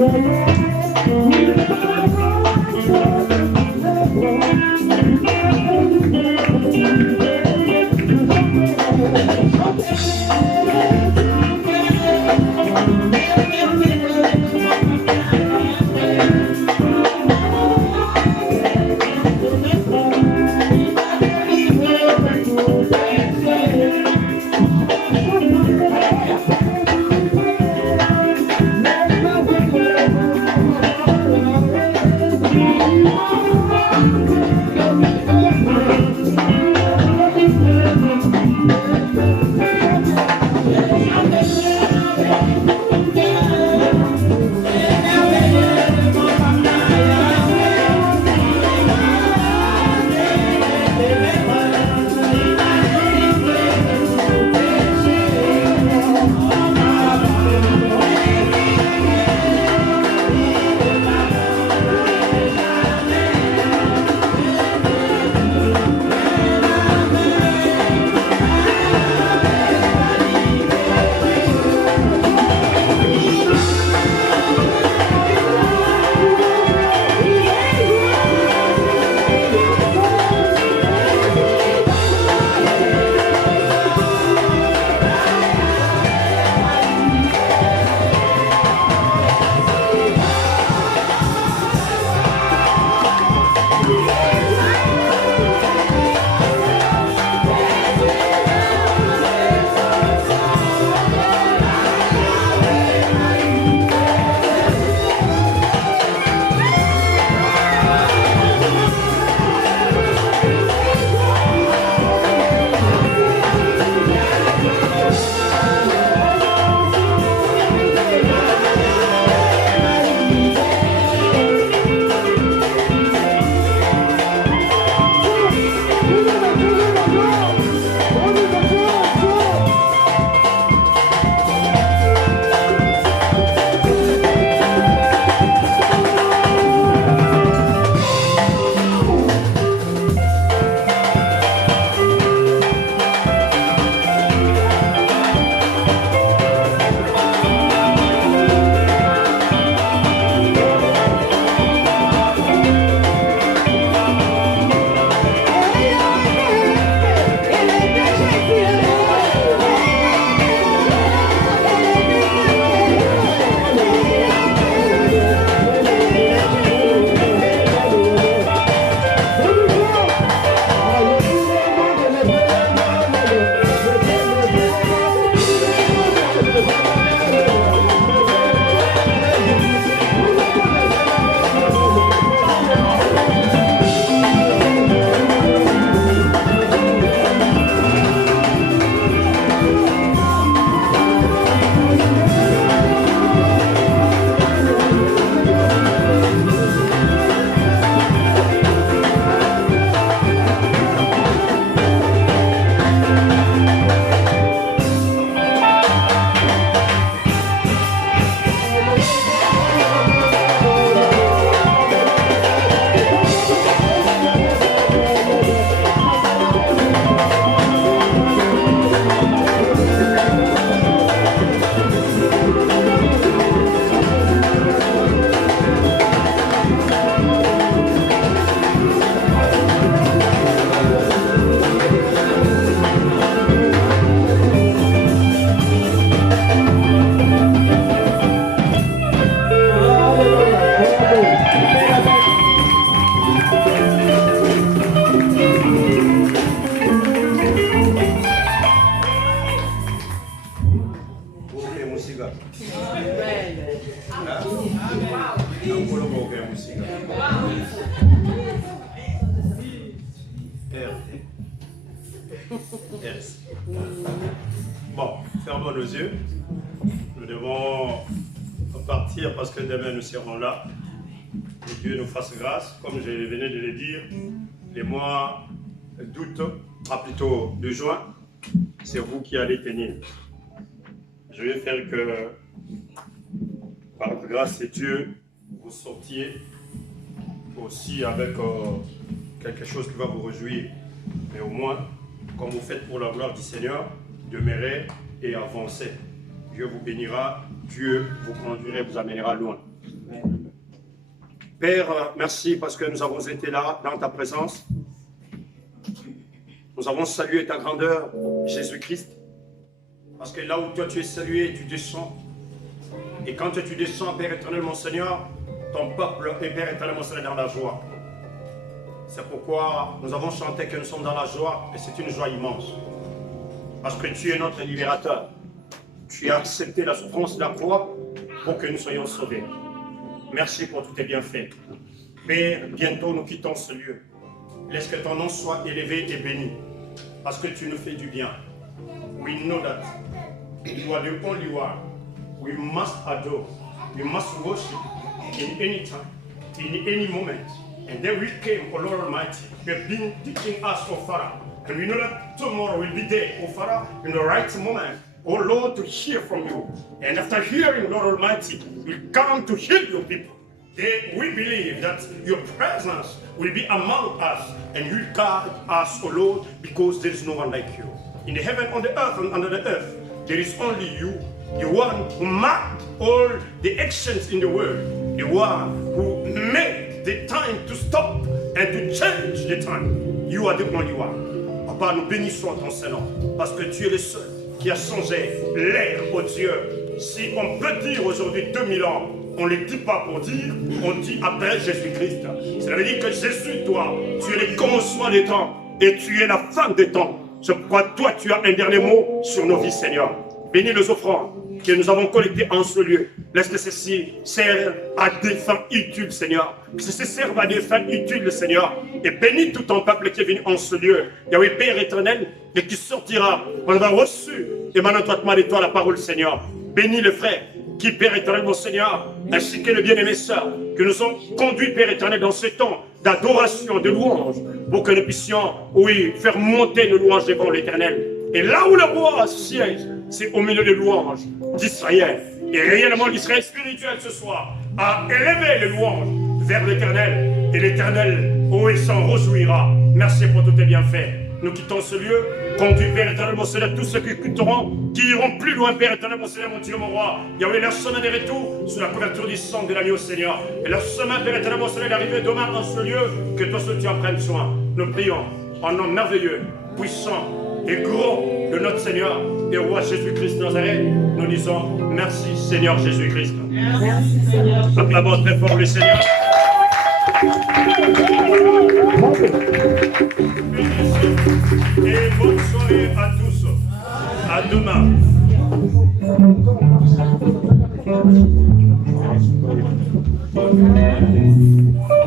Yes. Bon, fermons nos yeux. Nous devons partir parce que demain nous serons là. Que Dieu nous fasse grâce. Comme je venais de le dire, les mois d'août, plutôt de juin, c'est vous qui allez tenir. Je vais faire que, par grâce de Dieu, vous sortiez aussi avec quelque chose qui va vous réjouir. Mais au moins, comme vous faites pour la gloire du Seigneur, demeurez et avancez. Dieu vous bénira, Dieu vous conduira, vous amènera loin. Père, merci parce que nous avons été là dans ta présence. Nous avons salué ta grandeur, Jésus-Christ. Parce que là où toi tu es salué, tu descends. Et quand tu descends, Père éternel, mon Seigneur, ton peuple est, Père éternel, mon Seigneur, dans la joie. C'est pourquoi nous avons chanté que nous sommes dans la joie, et c'est une joie immense. Parce que tu es notre libérateur. Tu as accepté la souffrance de la croix pour que nous soyons sauvés. Merci pour tous tes bienfaits. Père, bientôt nous quittons ce lieu. Laisse que ton nom soit élevé et béni. Parce que tu nous fais du bien. We know that you are the only one. We must adore. We must worship in any time, in any moment. And then we came, O Lord Almighty. You have been teaching us, O Father. And we know that tomorrow will be there, O Father, in the right moment. O Lord, to hear from you. And after hearing, Lord Almighty, we come to heal your people. We believe that your presence will be among us and you guide us, O Lord, because there is no one like you. In the heaven, on the earth, and under the earth, there is only you, the one who marked all the actions in the world, the one who made the time to stop and to change the time. You are the only one. Papa, nous bénissons ton Seigneur, parce que tu es le seul qui a changé l'air, oh Dieu. Si on peut dire aujourd'hui 2000 ans, on ne le dit pas pour dire, on dit après Jésus-Christ. Cela veut dire que Jésus, toi, tu es le commencement des temps et tu es la fin des temps. Je crois que toi, tu as un dernier mot sur nos vies, Seigneur. Bénis les offrandes que nous avons collectées en ce lieu. Laisse que ceci serve à des fins utiles, Seigneur. Que ceci serve à des fins utiles, Seigneur. Et bénis tout ton peuple qui est venu en ce lieu. Yahweh Père éternel, et qui sortira. On va reçu et maintenant de toi la parole, Seigneur. Bénis le frère qui, Père éternel, mon Seigneur, ainsi que le bien-aimé sœur, que nous ont conduit, Père éternel, dans ce temps d'adoration, de louange, pour que nous puissions, oui, faire monter nos louanges devant l'Éternel. Et là où le roi siège, c'est au milieu des louanges d'Israël. Et réellement, l'Israël spirituel ce soir a élevé les louanges vers l'Éternel. Et l'Éternel, oui, s'en réjouira. Merci pour tous tes bienfaits. Nous quittons ce lieu, conduis, Père éternel, mon Seigneur, tous ceux qui quitteront, qui iront plus loin, Père éternel, mon Seigneur, mon Dieu, mon roi. Yahweh, leur chemin de retour sous la couverture du sang de l'agneau, Seigneur. Et leur chemin, Père éternel, mon Seigneur, d'arriver demain dans ce lieu, que toi seul tu en prennes soin. Nous prions en nom merveilleux, puissant et gros de notre Seigneur et roi Jésus-Christ Nazareth. Nous disons merci, Seigneur Jésus-Christ. Merci, Seigneur. Acclamons très fort le Seigneur. Et bonne soirée à tous. À demain. Thank you.